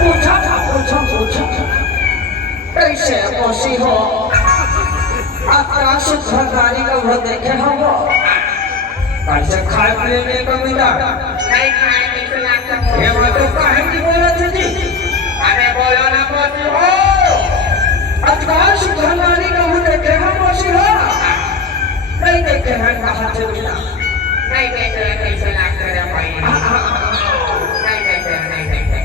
पूछा कैसे पोसी हो आकाश भंडारी का वो देखे हो वो कैसे खाए पीने का मिला नहीं खाए नहीं खिलाता ये बात तो काहे की बोला जी अरे बोलो ना पोसी हो आकाश भंडारी का वो देखे हो पोसी हो नहीं देखे हैं कहाँ से मिला नहीं देखे हैं कैसे लगता है भाई नहीं देखे हैं नहीं देखे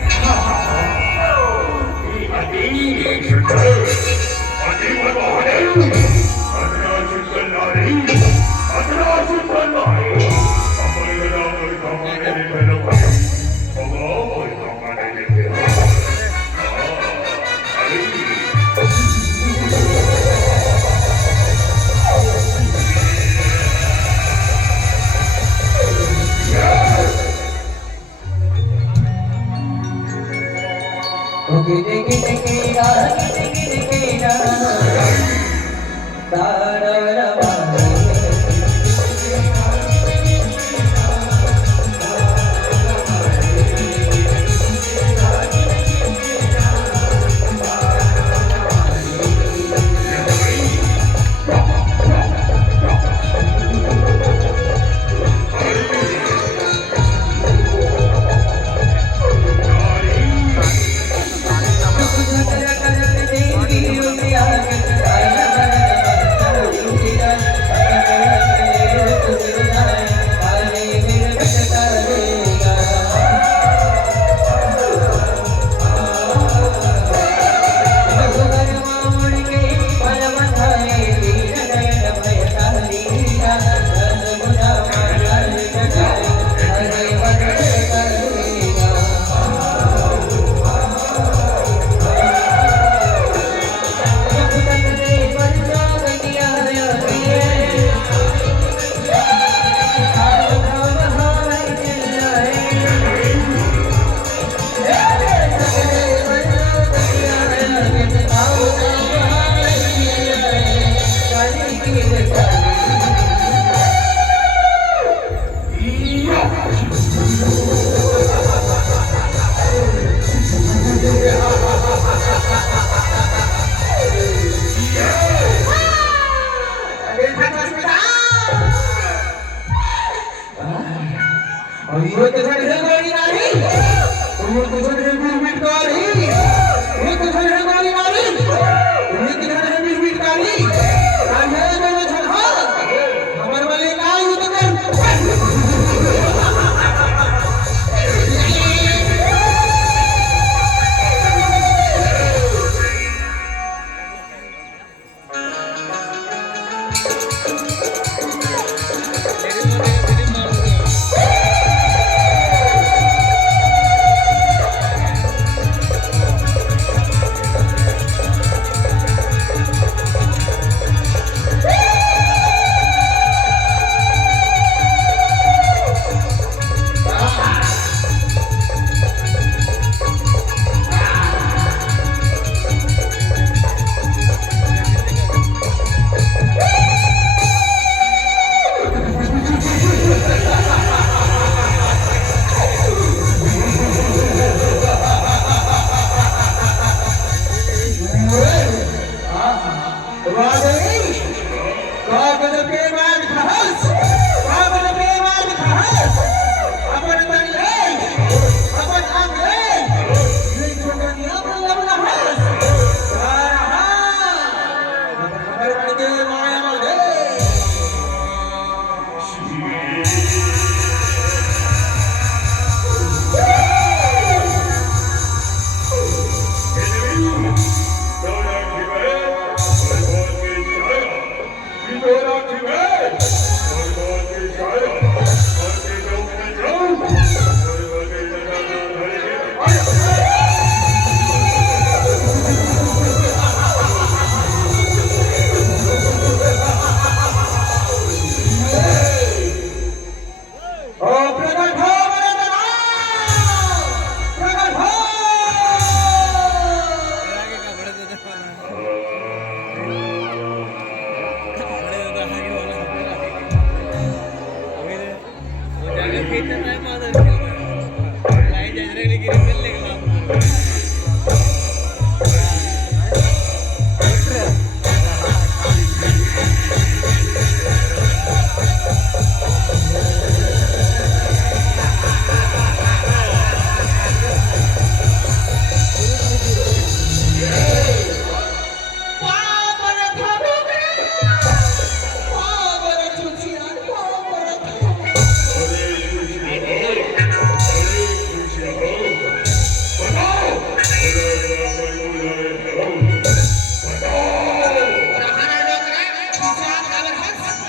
पावर थांबू दे. पावर तुझी आणि पावर थांबू.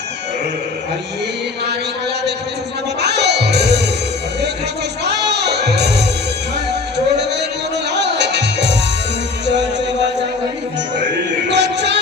अरे नारी मला देखायचंच ना बाबा देखायचंच ना छोड दे कोणाला तुमच्या जेवाच्या घरी कोणचा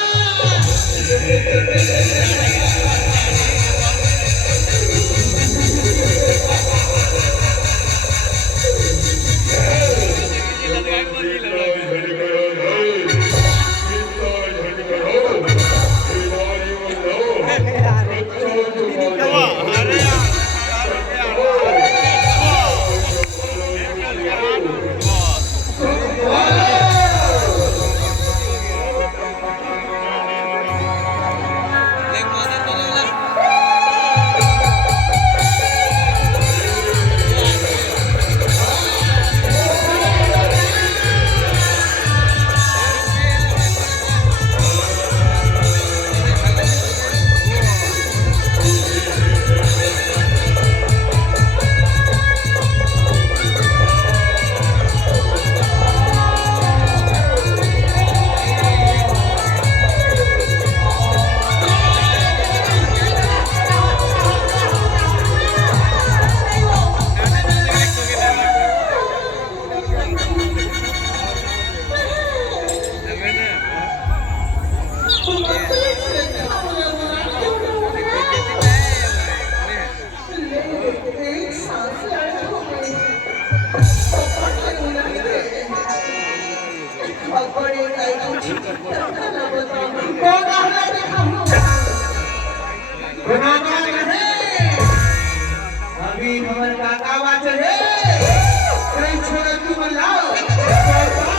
अभी हमर काका बात है कहीं छोड़ तू मलाओ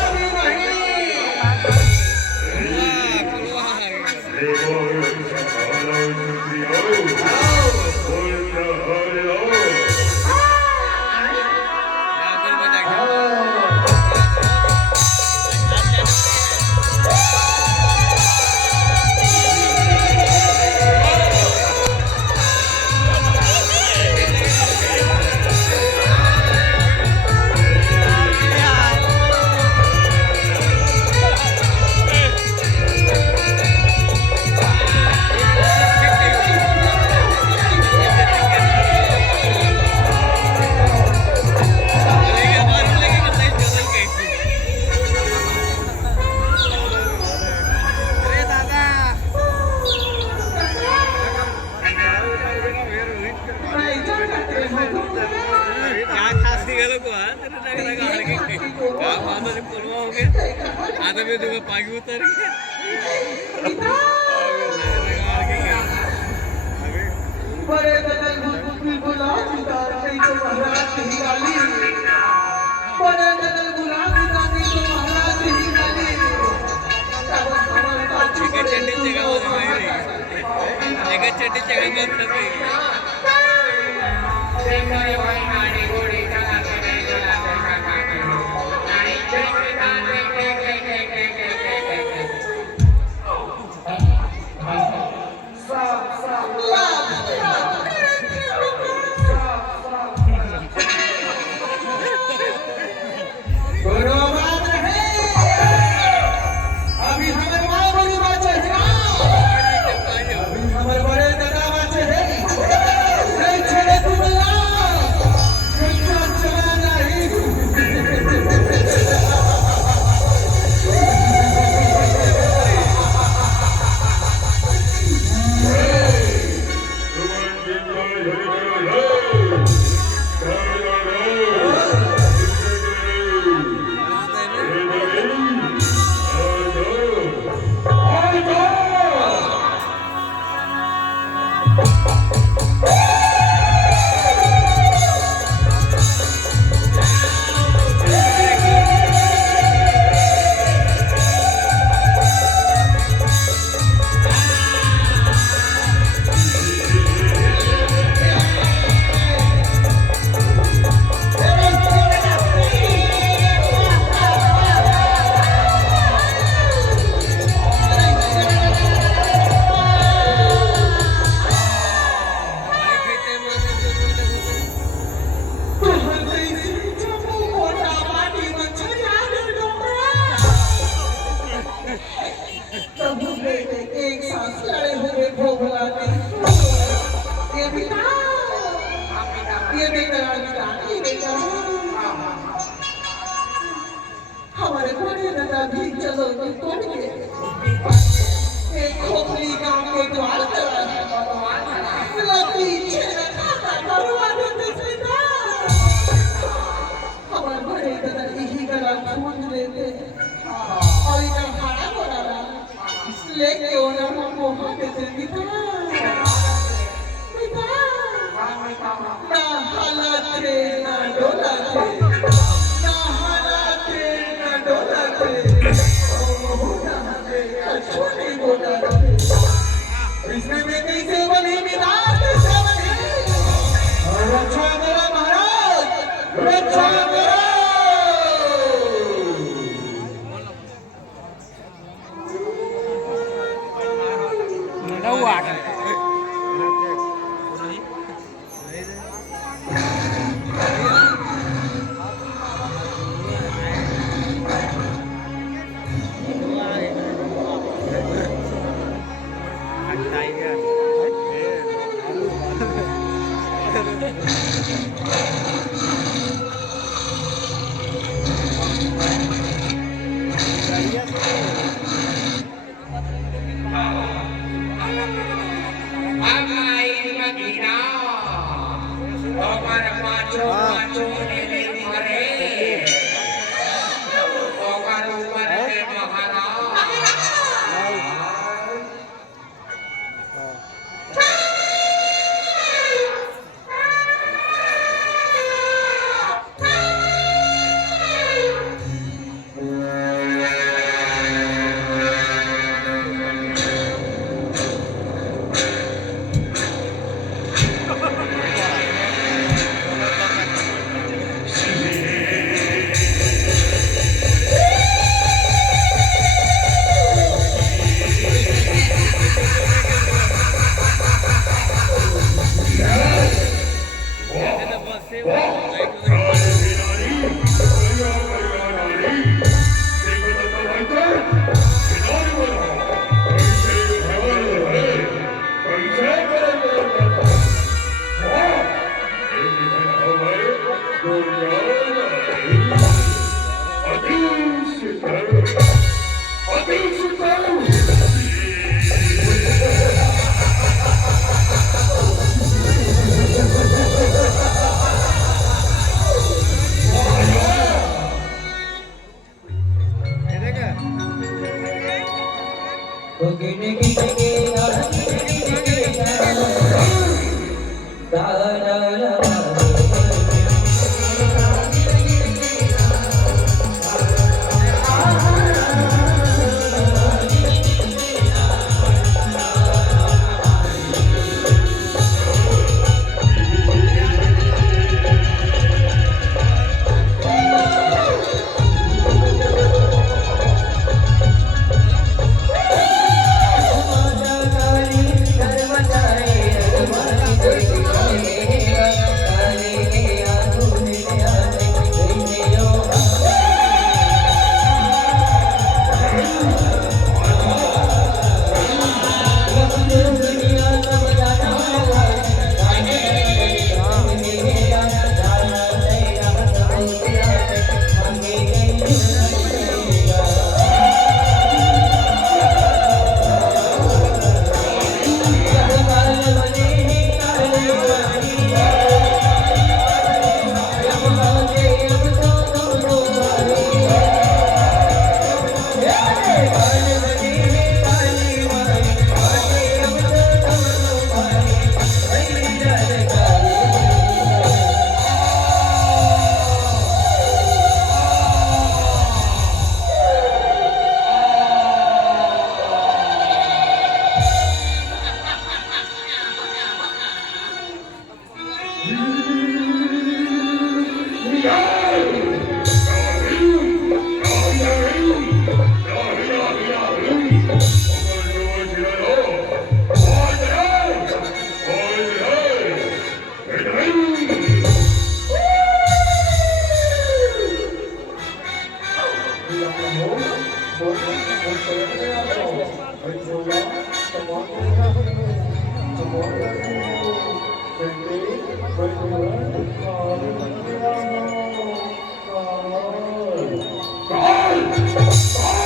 भी आता मी तुम्ही पागी उतर बड़े दल बुला उतार कहीं तो महाराज ही गाली बड़े दल बुला उतार कहीं तो महाराज ही गाली तब हमारे पाछू एका चड्डीच्या गावात नाही एका चड्डीच्या गावात नाही शेंगारे भाई नाडी गोडी चला चला चला नाडी चला भी चलो तो तोड़ के एक खोखली गांव के द्वार चला लती छेड़ा खाता दरवाजे पे सीधा हमारे बड़े दादा यही गला ढूंढ लेते और इधर भाड़ा बोला लेके ओना हमको हाथे से पिता ना हालात रे ना डोला रे ना हालात रे ना डोला रे छोटे बोला इसमें मैं कैसे बनी मिलाद से बनी रक्षा करो महाराज रक्षा करो God!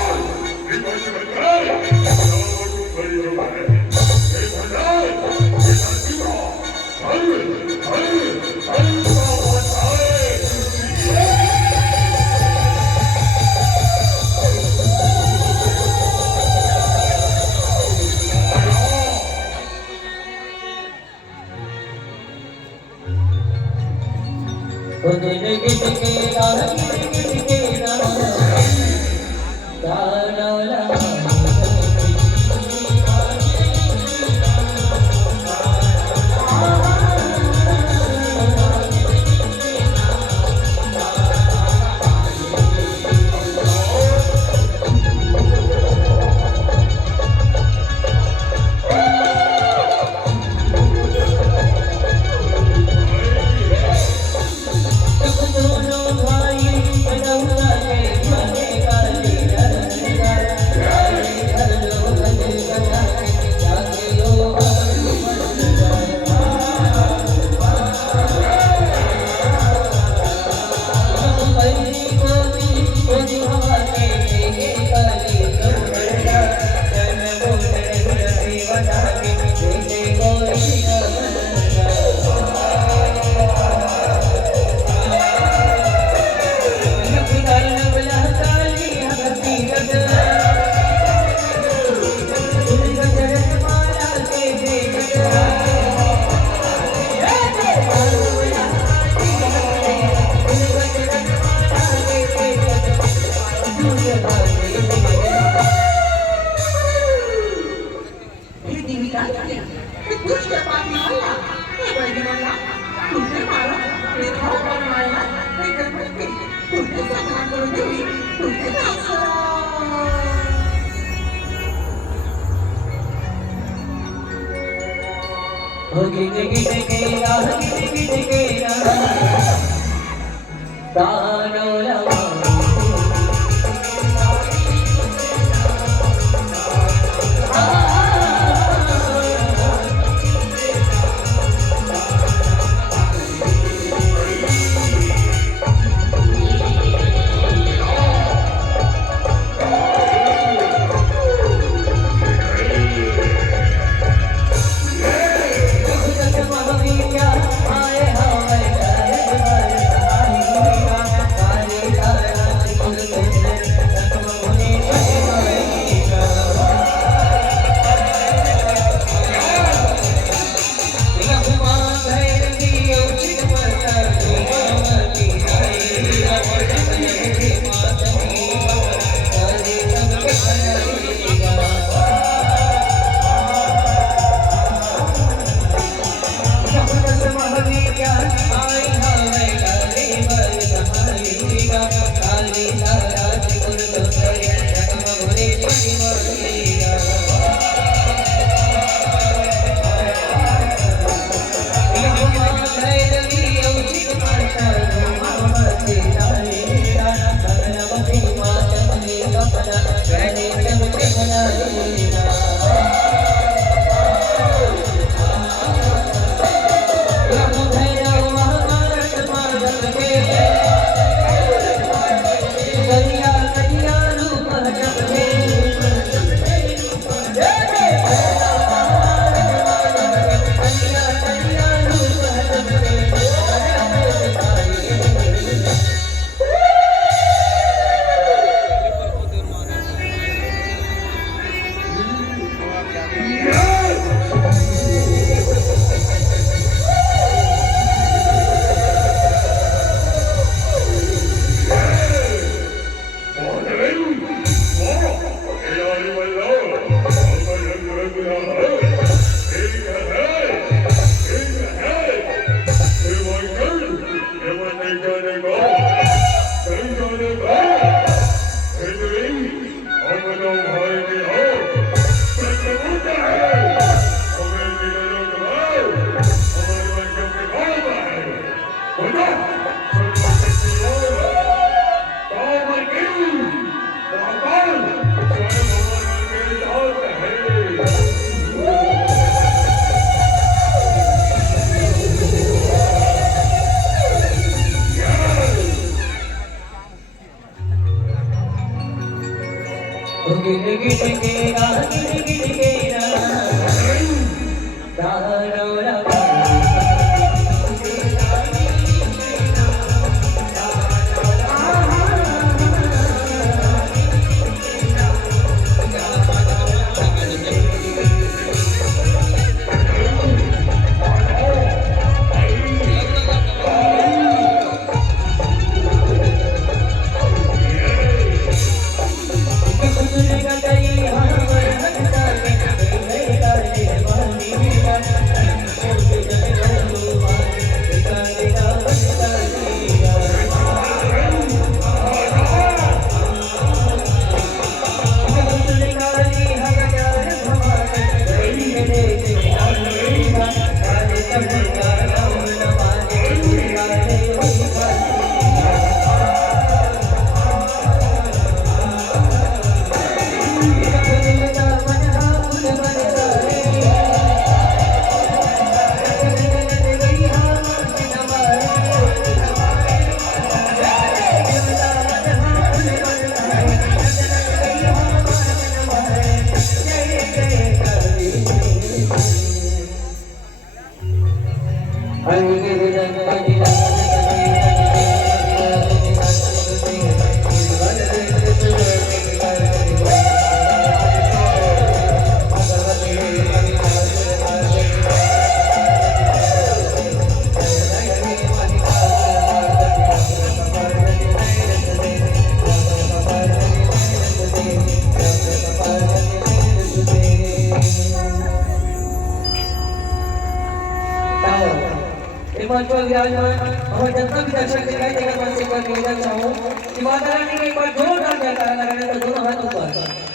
विराजमान और जनता भी दर्शक दिखाई देगा। मैं से कर निवेदन चाहूँ कि माता रानी के एक बार जोरदार जयकारा लगाने पर दोनों हाथ ऊपर।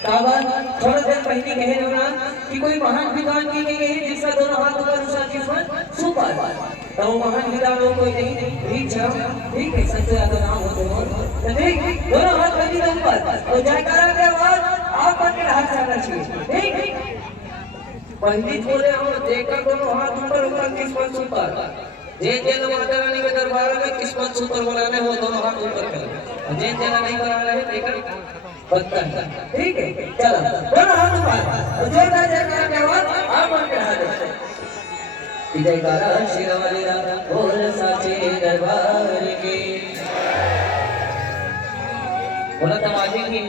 कावन थोड़ा देर पहले कहे ना कि कोई महान विद्वान की गई है जिसका दोनों हाथ ऊपर उसका किस्मत सुपर। तो महान विद्वानों कोई नहीं ठीक है, ठीक है, सबसे ज्यादा नाम हो तो ठीक, दोनों हाथ पहले ऊपर और जयकारा के बाद आप अपने हाथ जाना चाहिए। ठीक, पहली बोले हम देखकर दोनों हाथ ऊपर ऊपर किस्मत सुपर। जे माता रानी के दरबार में किस्मत सुपर बनाने हो दोनों हाथ ऊपर कर, जे नहीं बना रहे देखकर बदतर। ठीक है, चलो दोनों हाथ ऊपर और जोरदार जयकारा के बाद आप अपने हाथ जयकारा श्री वाली राधा बोल साचे दरबार के। बोला तमाशे की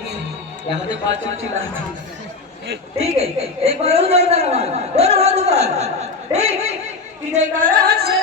यहाँ से 5 चिल्ला। ठीक है, एक बार और जोरदार आवाज, दोनों हाथ ऊपर। ठीक, जयकारा श्री